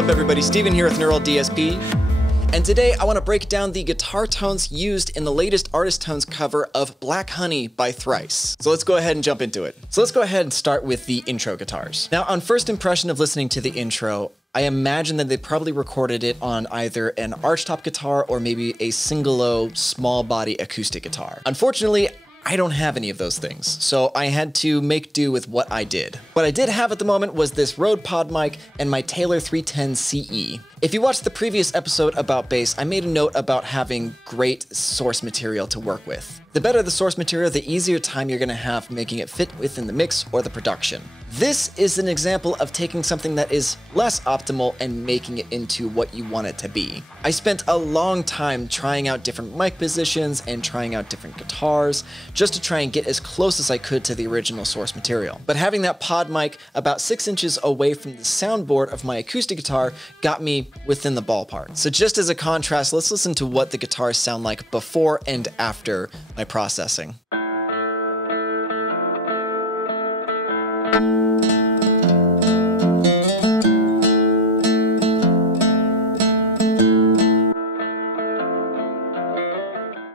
up, everybody? Steven here with Neural DSP. And today I want to break down the guitar tones used in the latest Artist Tones cover of Black Honey by Thrice. So let's go ahead and jump into it. So let's go ahead and start with the intro guitars. Now, on first impression of listening to the intro, I imagine that they probably recorded it on either an archtop guitar or maybe a single-o small body acoustic guitar. Unfortunately, I don't have any of those things, so I had to make do with what I did. What I did have at the moment was this Rode Pod mic and my Taylor 310 CE. If you watched the previous episode about bass, I made a note about having great source material to work with. The better the source material, the easier time you're gonna have making it fit within the mix or the production. This is an example of taking something that is less optimal and making it into what you want it to be. I spent a long time trying out different mic positions and trying out different guitars just to try and get as close as I could to the original source material. But having that pod mic about 6 inches away from the soundboard of my acoustic guitar got me within the ballpark. So just as a contrast, let's listen to what the guitars sound like before and after my processing.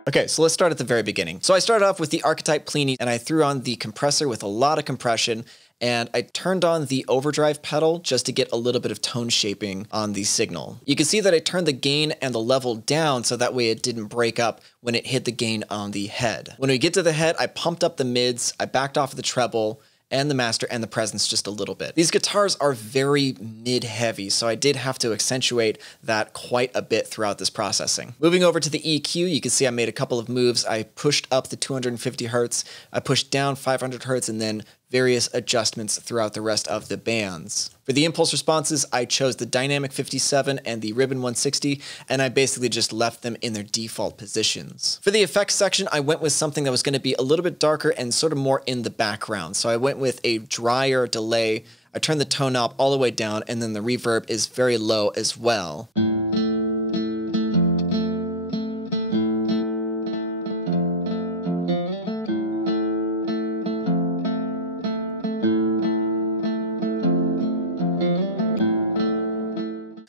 Okay, so let's start at the very beginning. So I started off with the Archetype Plini and I threw on the compressor with a lot of compression, and I turned on the overdrive pedal just to get a little bit of tone shaping on the signal. You can see that I turned the gain and the level down so that way it didn't break up when it hit the gain on the head. When we get to the head, I pumped up the mids, I backed off the treble, and the master and the presence just a little bit. These guitars are very mid-heavy, so I did have to accentuate that quite a bit throughout this processing. Moving over to the EQ, you can see I made a couple of moves. I pushed up the 250 Hertz, I pushed down 500 Hertz, and then various adjustments throughout the rest of the bands. For the impulse responses, I chose the Dynamic 57 and the Ribbon 160, and I basically just left them in their default positions. For the effects section, I went with something that was going to be a little bit darker and sort of more in the background. So I went with a drier delay. I turned the tone knob all the way down, and then the reverb is very low as well.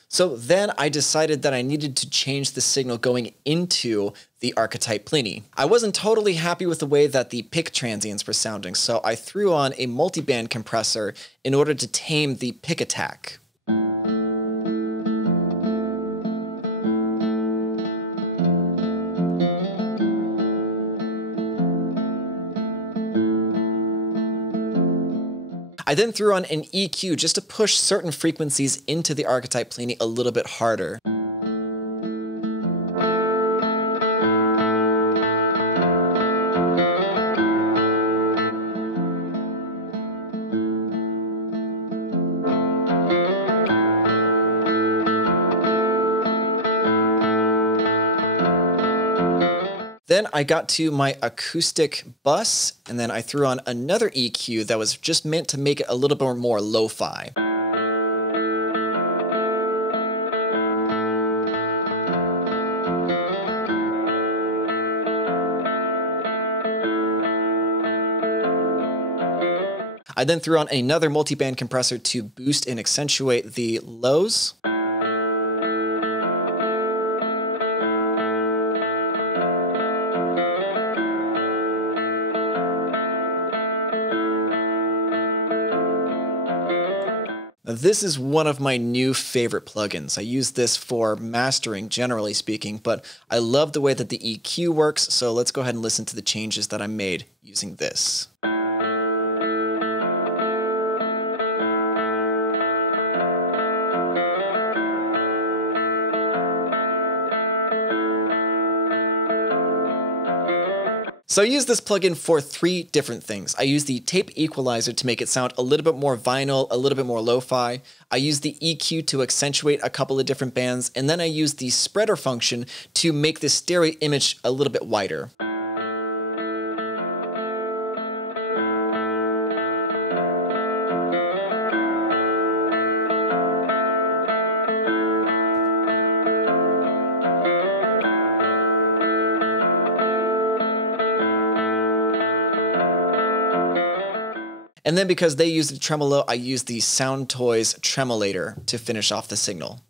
So then I decided that I needed to change the signal going into the Archetype Plini. I wasn't totally happy with the way that the pick transients were sounding, so I threw on a multiband compressor in order to tame the pick attack. I then threw on an EQ just to push certain frequencies into the Archetype Plini a little bit harder. Then I got to my acoustic bus, and then I threw on another EQ that was just meant to make it a little bit more lo-fi. I then threw on another multiband compressor to boost and accentuate the lows. This is one of my new favorite plugins. I use this for mastering, generally speaking, but I love the way that the EQ works, so let's go ahead and listen to the changes that I made using this. So I use this plugin for 3 different things. I use the tape equalizer to make it sound a little bit more vinyl, a little bit more lo-fi. I use the EQ to accentuate a couple of different bands, and then I use the spreader function to make the stereo image a little bit wider. And then because they used the tremolo, I used the Sound Toys Tremolator to finish off the signal.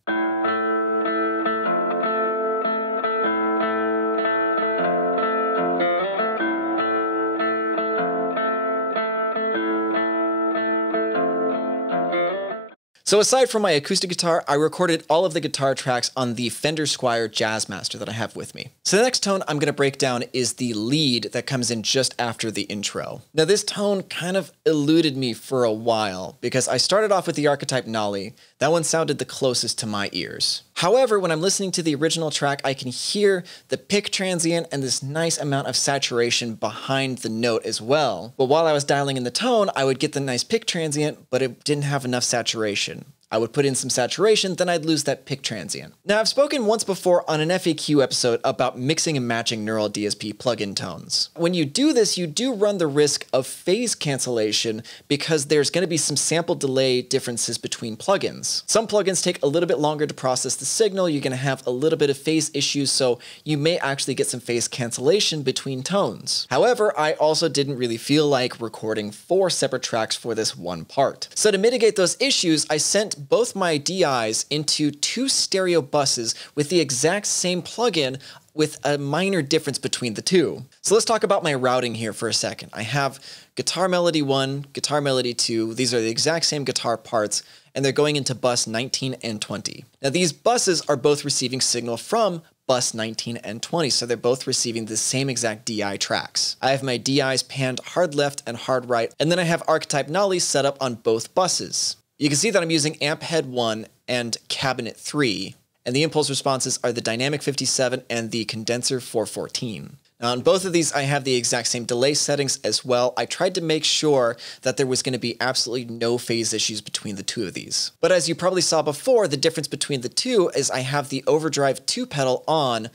So aside from my acoustic guitar, I recorded all of the guitar tracks on the Fender Squier Jazzmaster that I have with me. So the next tone I'm going to break down is the lead that comes in just after the intro. Now this tone kind of eluded me for a while because I started off with the archetype Nolly. That one sounded the closest to my ears. However, when I'm listening to the original track, I can hear the pick transient and this nice amount of saturation behind the note as well. But while I was dialing in the tone, I would get the nice pick transient, but it didn't have enough saturation. I would put in some saturation, then I'd lose that pick transient. Now, I've spoken once before on an FAQ episode about mixing and matching Neural DSP plugin tones. When you do this, you do run the risk of phase cancellation because there's going to be some sample delay differences between plugins. Some plugins take a little bit longer to process the signal, you're going to have a little bit of phase issues, so you may actually get some phase cancellation between tones. However, I also didn't really feel like recording 4 separate tracks for this one part. So to mitigate those issues, I sent both my DIs into 2 stereo buses with the exact same plugin with a minor difference between the two. So let's talk about my routing here for a second. I have Guitar Melody 1, Guitar Melody 2. These are the exact same guitar parts, and they're going into bus 19 and 20. Now these buses are both receiving signal from bus 19 and 20, so they're both receiving the same exact DI tracks. I have my DIs panned hard left and hard right, and then I have archetype Nolly set up on both buses. You can see that I'm using amp head 1 and cabinet 3, and the impulse responses are the dynamic 57 and the condenser 414. Now on both of these I have the exact same delay settings as well. I tried to make sure that there was going to be absolutely no phase issues between the two of these. But as you probably saw before, the difference between the two is I have the overdrive 2 pedal on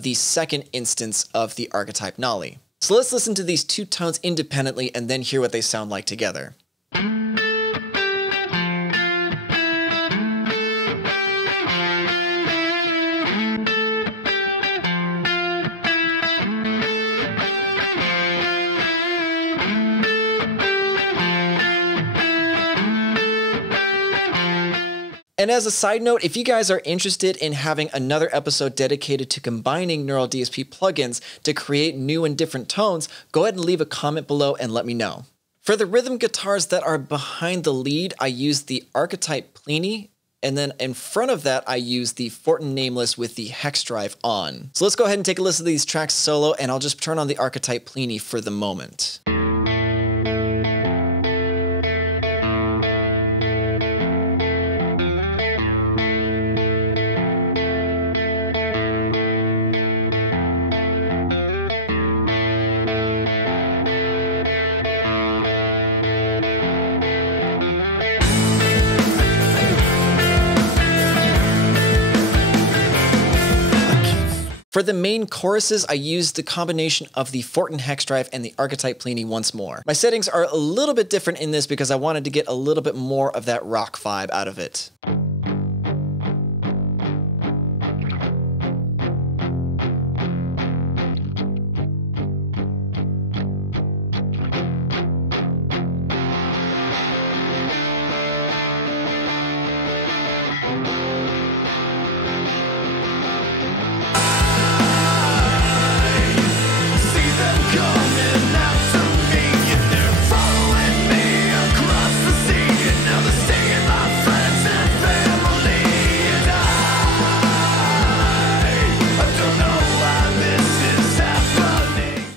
the second instance of the archetype Nolly. So let's listen to these 2 tones independently and then hear what they sound like together. And as a side note, if you guys are interested in having another episode dedicated to combining Neural DSP plugins to create new and different tones, go ahead and leave a comment below and let me know. For the rhythm guitars that are behind the lead, I use the archetype Plini, and then in front of that, I use the Fortin Nameless with the hex drive on. So let's go ahead and take a listen to these tracks solo, and I'll just turn on the archetype Plini for the moment. For the main choruses, I used the combination of the Fortin hex drive and the archetype Plini once more. My settings are a little bit different in this because I wanted to get a little bit more of that rock vibe out of it.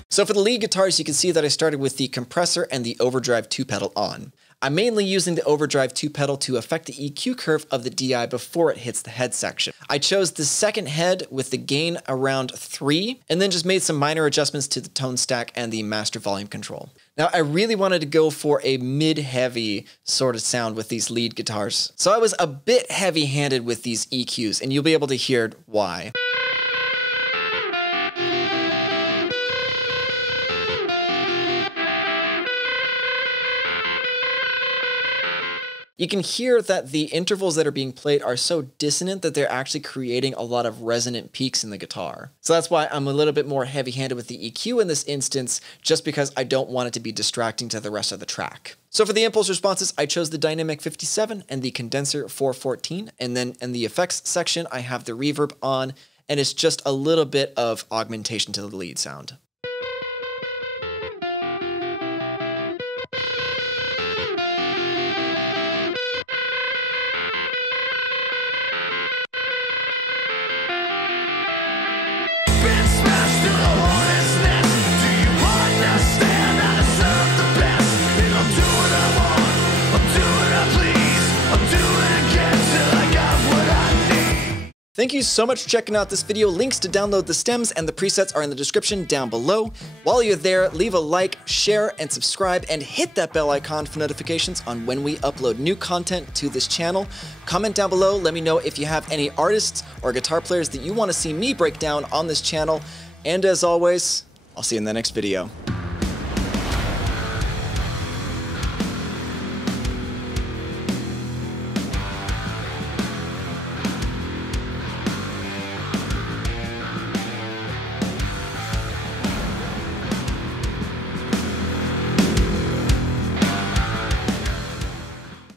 So for the lead guitars, you can see that I started with the compressor and the overdrive 2 pedal on. I'm mainly using the overdrive 2 pedal to affect the EQ curve of the DI before it hits the head section. I chose the second head with the gain around 3, and then just made some minor adjustments to the tone stack and the master volume control. Now, I really wanted to go for a mid-heavy sort of sound with these lead guitars, so I was a bit heavy-handed with these EQs, and you'll be able to hear why. You can hear that the intervals that are being played are so dissonant that they're actually creating a lot of resonant peaks in the guitar. So that's why I'm a little bit more heavy-handed with the EQ in this instance, just because I don't want it to be distracting to the rest of the track. So for the impulse responses, I chose the dynamic 57 and the condenser 414, and then in the effects section, I have the reverb on, and it's just a little bit of augmentation to the lead sound. Thank you so much for checking out this video. Links to download the stems and the presets are in the description down below. While you're there, leave a like, share, and subscribe, and hit that bell icon for notifications on when we upload new content to this channel. Comment down below, let me know if you have any artists or guitar players that you want to see me break down on this channel. And as always, I'll see you in the next video.